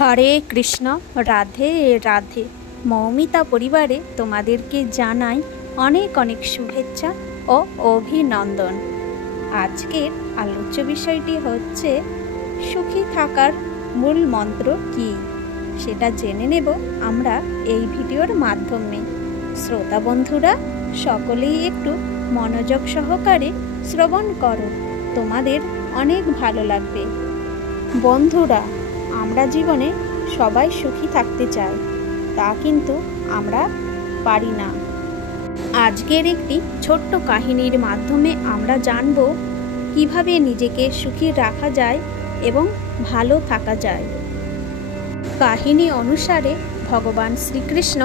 হরে কৃষ্ণ, রাধে রাধে। মৌমিতা পরিবারে তোমাদেরকে জানাই অনেক অনেক শুভেচ্ছা ও অভিনন্দন। আজকের আলোচ্য বিষয়টি হচ্ছে সুখী থাকার মূল মন্ত্র কী, সেটা জেনে নেব আমরা এই ভিডিওর মাধ্যমে। শ্রোতা বন্ধুরা সকলেই একটু মনোযোগ সহকারে শ্রবণ করো, তোমাদের অনেক ভালো লাগবে। বন্ধুরা, আমরা জীবনে সবাই সুখী থাকতে চাই, তা কিন্তু আমরা পারি না। আজকের একটি ছোট্ট কাহিনীর মাধ্যমে আমরা জানব কিভাবে নিজেকে সুখী রাখা যায় এবং ভালো থাকা যায়। কাহিনী অনুসারে ভগবান শ্রীকৃষ্ণ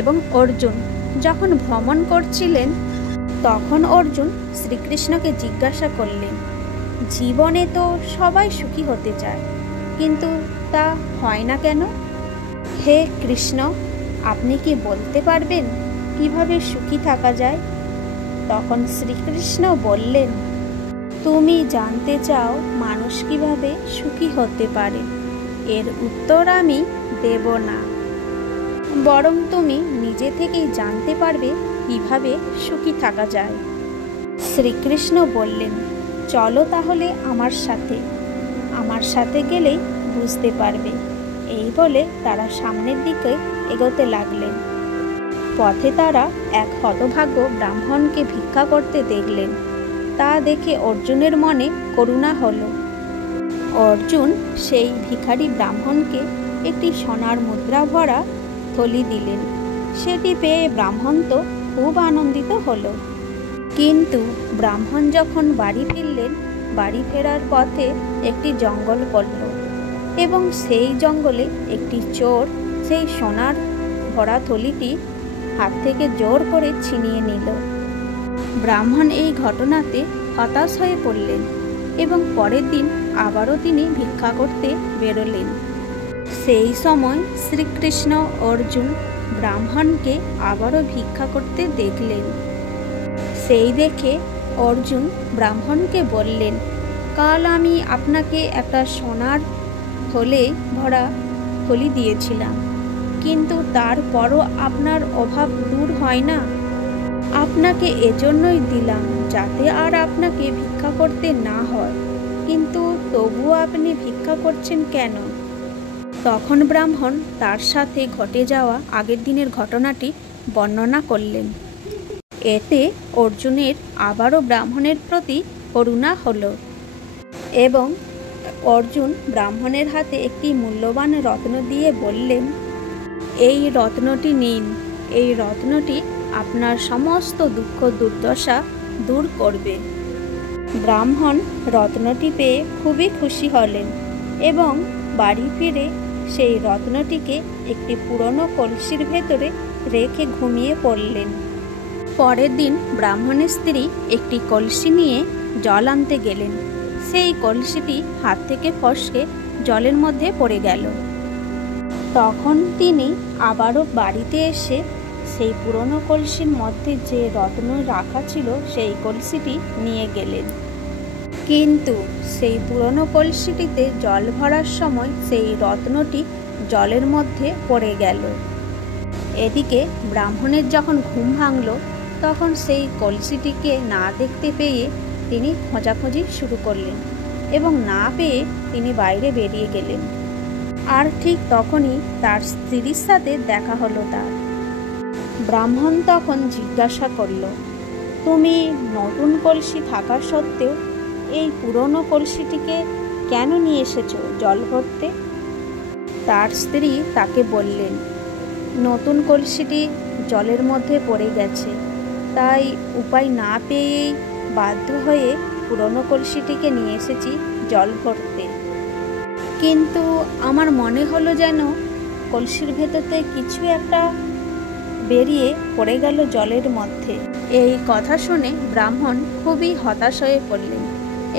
এবং অর্জুন যখন ভ্রমণ করছিলেন, তখন অর্জুন শ্রীকৃষ্ণকে জিজ্ঞাসা করলেন, জীবনে তো সবাই সুখী হতে চায়, কিন্তু তা হয় না কেন? হে কৃষ্ণ, আপনি কি বলতে পারবেন কিভাবে সুখী থাকা যায়? তখন শ্রীকৃষ্ণ বললেন, তুমি জানতে চাও মানুষ কিভাবে সুখী হতে পারে, এর উত্তর আমি দেব না, বরং তুমি নিজে থেকেই জানতে পারবে কিভাবে সুখী থাকা যায়। শ্রীকৃষ্ণ বললেন, চলো তাহলে আমার সাথে গেলেই বুঝতে পারবে। এই বলে তারা সামনের দিকে এগোতে লাগলেন। পথে তারা এক হতভাগ্য ব্রাহ্মণকে ভিক্ষা করতে দেখলেন। তা দেখে অর্জুনের মনে করুণা হলো। অর্জুন সেই ভিখারি ব্রাহ্মণকে একটি সোনার মুদ্রা ভরা থলি দিলেন। সেটি পেয়ে ব্রাহ্মণ তো খুব আনন্দিত হলো। কিন্তু ব্রাহ্মণ যখন বাড়ি ফিরলেন, বাড়ি ফেরার পথে একটি জঙ্গল পড়ল এবং সেই জঙ্গলে একটি চোর সেই সোনার ভরা থলিটি হাত থেকে জোর করে ছিনিয়ে নিল। ব্রাহ্মণ এই ঘটনাতে হতাশ হয়ে পড়লেন এবং পরের দিন আবারও তিনি ভিক্ষা করতে বেরোলেন। সেই সময় শ্রীকৃষ্ণ অর্জুন ব্রাহ্মণকে আবারও ভিক্ষা করতে দেখলেন। সেই দেখে অর্জুন ব্রাহ্মণকে বললেন, কাল আমি আপনাকে একটা সোনার থলে ভরা থলি দিয়েছিলাম, কিন্তু তারপরও আপনার অভাব দূর হয় না। আপনাকে এজন্যই দিলাম যাতে আর আপনাকে ভিক্ষা করতে না হয়, কিন্তু তবুও আপনি ভিক্ষা করছেন কেন? তখন ব্রাহ্মণ তার সাথে ঘটে যাওয়া আগের দিনের ঘটনাটি বর্ণনা করলেন। এতে অর্জুনের আবারও ব্রাহ্মণের প্রতি করুণা হলো এবং অর্জুন ব্রাহ্মণের হাতে একটি মূল্যবান রত্ন দিয়ে বললেন, এই রত্নটি নিন, এই রত্নটি আপনার সমস্ত দুঃখ দুর্দশা দূর করবে। ব্রাহ্মণ রত্নটি পেয়ে খুবই খুশি হলেন এবং বাড়ি ফিরে সেই রত্নটিকে একটি পুরনো কলসির ভেতরে রেখে ঘুমিয়ে পড়লেন। পরের দিন ব্রাহ্মণের স্ত্রী একটি কলসি নিয়ে জল আনতে গেলেন। সেই কলসিটি হাত থেকে ফসকে জলের মধ্যে পড়ে গেল। তখন তিনি আবারও বাড়িতে এসে সেই পুরনো কলসির মধ্যে যে রত্ন রাখা ছিল সেই কলসিটি নিয়ে গেলেন। কিন্তু সেই পুরনো কলসিটিতে জল ভরার সময় সেই রত্নটি জলের মধ্যে পড়ে গেল। এদিকে ব্রাহ্মণের যখন ঘুম ভাঙল, তখন সেই কলসিটিকে না দেখতে পেয়ে তিনি খোঁজাখুঁজি শুরু করলেন এবং না পেয়ে তিনি বাইরে বেরিয়ে গেলেন। আর ঠিক তখনই তার স্ত্রীর সাথে দেখা হলো তার। ব্রাহ্মণ তখন জিজ্ঞাসা করল, তুমি নতুন কলসি থাকা সত্ত্বেও এই পুরনো কলসিটিকে কেন নিয়ে এসেছো জল ভরতে? তার স্ত্রী তাকে বললেন, নতুন কলসিটি জলের মধ্যে পড়ে গেছে, তাই উপায় না পেয়েই বাধ্য হয়ে পুরনো কলসিটিকে নিয়ে এসেছি জল ভরতে। কিন্তু আমার মনে হলো যেন কলসির ভেতরতে কিছু একটা বেরিয়ে পড়ে গেল জলের মধ্যে। এই কথা শুনে ব্রাহ্মণ খুবই হতাশ হয়ে পড়লেন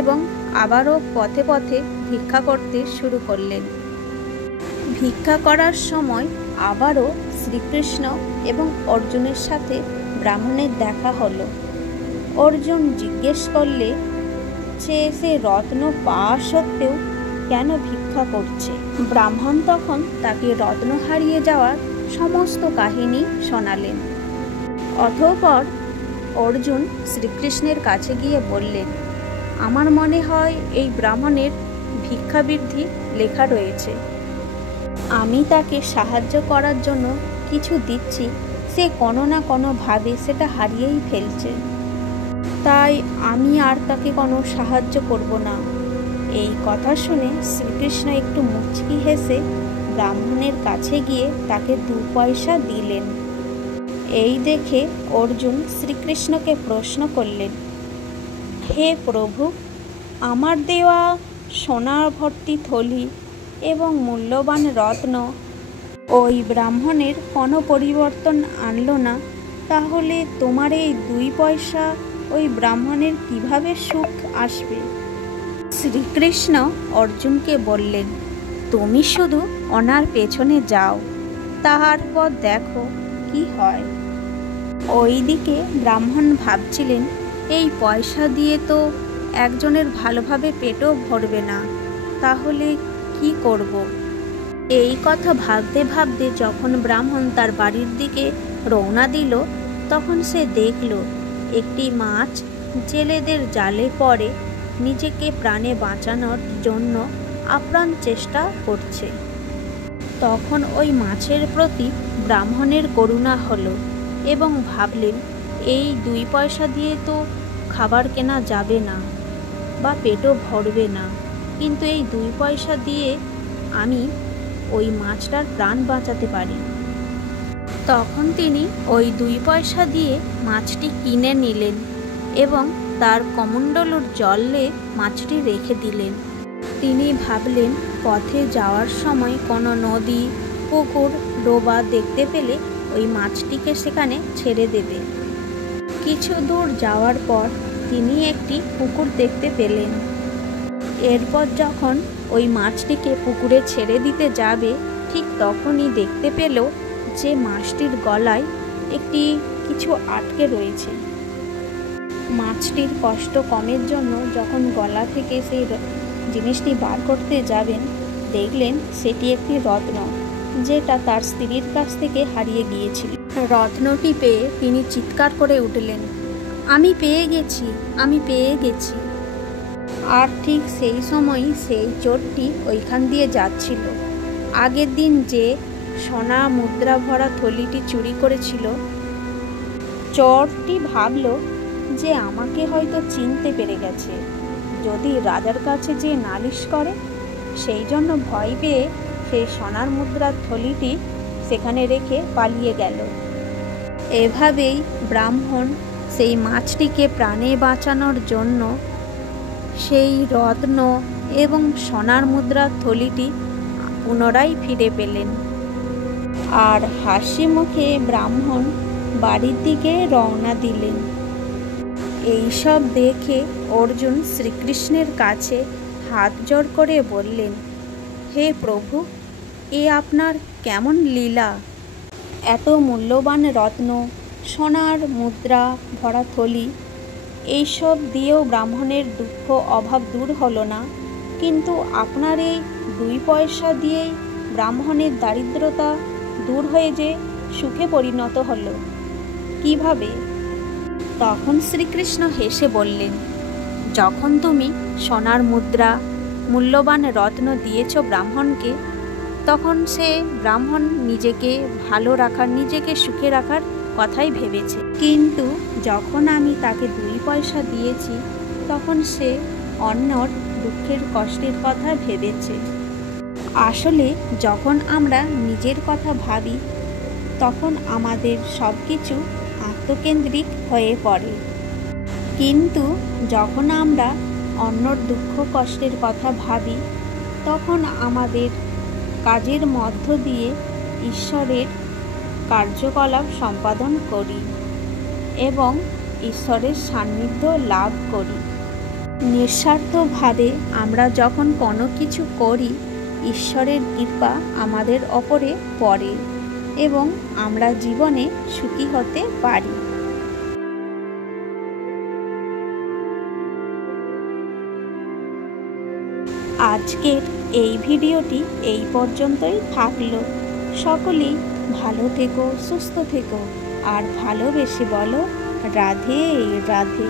এবং আবারও পথে পথে ভিক্ষা করতে শুরু করলেন। ভিক্ষা করার সময় আবারও শ্রীকৃষ্ণ এবং অর্জুনের সাথে ব্রাহ্মণের দেখা হলো। অর্জুন জিজ্ঞেস করলে যে সে রত্ন পাওয়া সত্ত্বেও কেন ভিক্ষা করছে? ব্রাহ্মণ তখন তাকে রত্ন হারিয়ে যাওয়ার সমস্ত কাহিনী শোনালেন। অতঃপর অর্জুন শ্রীকৃষ্ণের কাছে গিয়ে বললেন, আমার মনে হয় এই ব্রাহ্মণের ভিক্ষাবৃত্তি লেখা রয়েছে। আমি তাকে সাহায্য করার জন্য কিছু দিচ্ছি, সে কোনো না কোনোভাবে সেটা হারিয়েই ফেলছে, তাই আমি আর তাকে কোনো সাহায্য করব না। এই কথা শুনে শ্রীকৃষ্ণ একটু মুচকি হেসে ব্রাহ্মণের কাছে গিয়ে তাকে 2 পয়সা দিলেন। এই দেখে অর্জুন শ্রীকৃষ্ণকে প্রশ্ন করলেন, হে প্রভু, আমার দেওয়া সোনা ভর্তি থলি এবং মূল্যবান রত্ন ওই ব্রাহ্মণের কোনো পরিবর্তন আনলো না, তাহলে তোমার এই 2 পয়সা ওই ব্রাহ্মণের কিভাবে সুখ আসবে? শ্রীকৃষ্ণ অর্জুনকে বললেন, তুমি শুধু ওনার পেছনে যাও, তারপর দেখো কি হয়। ওইদিকে ব্রাহ্মণ ভাবছিলেন, এই পয়সা দিয়ে তো একজনের ভালোভাবে পেটও ভরবে না, তাহলে কি করব? এই কথা ভাবতে ভাবতে যখন ব্রাহ্মণ তার বাড়ির দিকে রওনা দিল, তখন সে দেখল একটি মাছ জেলেদের জালে পড়ে নিজেকে প্রাণে বাঁচানোর জন্য আপ্রাণ চেষ্টা করছে। তখন ওই মাছের প্রতি ব্রাহ্মণের করুণা হলো এবং ভাবলেন, এই 2 পয়সা দিয়ে তো খাবার কেনা যাবে না বা পেটও ভরবে না, কিন্তু এই 2 পয়সা দিয়ে আমি ওই মাছটার প্রাণ বাঁচাতে পারি। তখন তিনি ওই 2 পয়সা দিয়ে মাছটি কিনে নিলেন এবং তার কমণ্ডলুর জলে মাছটি রেখে দিলেন। তিনি ভাবলেন, পথে যাওয়ার সময় কোনো নদী, পুকুর, ডোবা দেখতে পেলে ওই মাছটিকে সেখানে ছেড়ে দেবে। কিছু দূর যাওয়ার পর তিনি একটি পুকুর দেখতে পেলেন। এরপর যখন ওই মাছটিকে পুকুরে ছেড়ে দিতে যাবে, ঠিক তখনই দেখতে পেল যে মাছটির গলায় একটি কিছু আটকে রয়েছে। মাছটির কষ্ট কমের জন্য যখন গলা থেকে সেই জিনিসটি বার করতে যাবেন, দেখলেন সেটি একটি রত্ন, যেটা তার স্ত্রীর কাছ থেকে হারিয়ে গিয়েছিল। রত্নটি পেয়ে তিনি চিৎকার করে উঠলেন, আমি পেয়ে গেছি, আমি পেয়ে গেছি। আর ঠিক সেই সময়ই সেই চোরটি ওইখান দিয়ে যাচ্ছিল। আগের দিন যে সোনা মুদ্রা ভরা থলিটি চুরি করেছিল, চোরটি ভাবল যে আমাকে হয়তো চিনতে পেরে গেছে, যদি রাজার কাছে যে নালিশ করে, সেই জন্য ভয় পেয়ে সেই সোনার মুদ্রার থলিটি সেখানে রেখে পালিয়ে গেল। এভাবেই ব্রাহ্মণ সেই মাছটিকে প্রাণে বাঁচানোর জন্য সেই রত্ন এবং সোনার মুদ্রার থলিটি পুনরায় ফিরে পেলেন। আর হাসি মুখে ব্রাহ্মণ বাড়ির দিকে রওনা দিলেন। এইসব দেখে অর্জুন শ্রীকৃষ্ণের কাছে হাত জোড় করে বললেন, হে প্রভু, এ আপনার কেমন লীলা? এত মূল্যবান রত্ন, সোনার মুদ্রা ভরা থলি, এইসব দিয়েও ব্রাহ্মণের দুঃখ অভাব দূর হলো না, কিন্তু আপনার এই 2 পয়সা দিয়েই ব্রাহ্মণের দারিদ্রতা দূর হয়ে যে সুখে পরিণত হলো, কিভাবে? তখন শ্রীকৃষ্ণ হেসে বললেন, যখন তুমি সোনার মুদ্রা, মূল্যবান রত্ন দিয়েছ ব্রাহ্মণকে, তখন সে ব্রাহ্মণ নিজেকে ভালো রাখার, নিজেকে সুখে রাখার কথাই ভেবেছে। কিন্তু যখন আমি তাকে 2 পয়সা দিয়েছি, তখন সে অন্যর দুঃখের কষ্টের কথা ভেবেছে। আসলে যখন আমরা নিজের কথা ভাবি, তখন আমাদের সব কিছু আত্মকেন্দ্রিক হয়ে পড়ে, কিন্তু যখন আমরা অন্যর দুঃখ কষ্টের কথা ভাবি, তখন আমাদের কাজের মধ্য দিয়ে ঈশ্বরের কার্যকলাপ সম্পাদন করি এবং ঈশ্বরের সান্নিধ্য লাভ করি। নিঃস্বার্থভাবে আমরা যখন কোনো কিছু করি, ঈশ্বরের কৃপা আমাদের ওপরে পড়ে এবং আমরা জীবনে সুখী হতে পারি। আজকের এই ভিডিওটি এই পর্যন্তই থাকলো। সকলেই ভালো থেকো, সুস্থ থেকো আর ভালোবেসে বলো রাধে রাধে।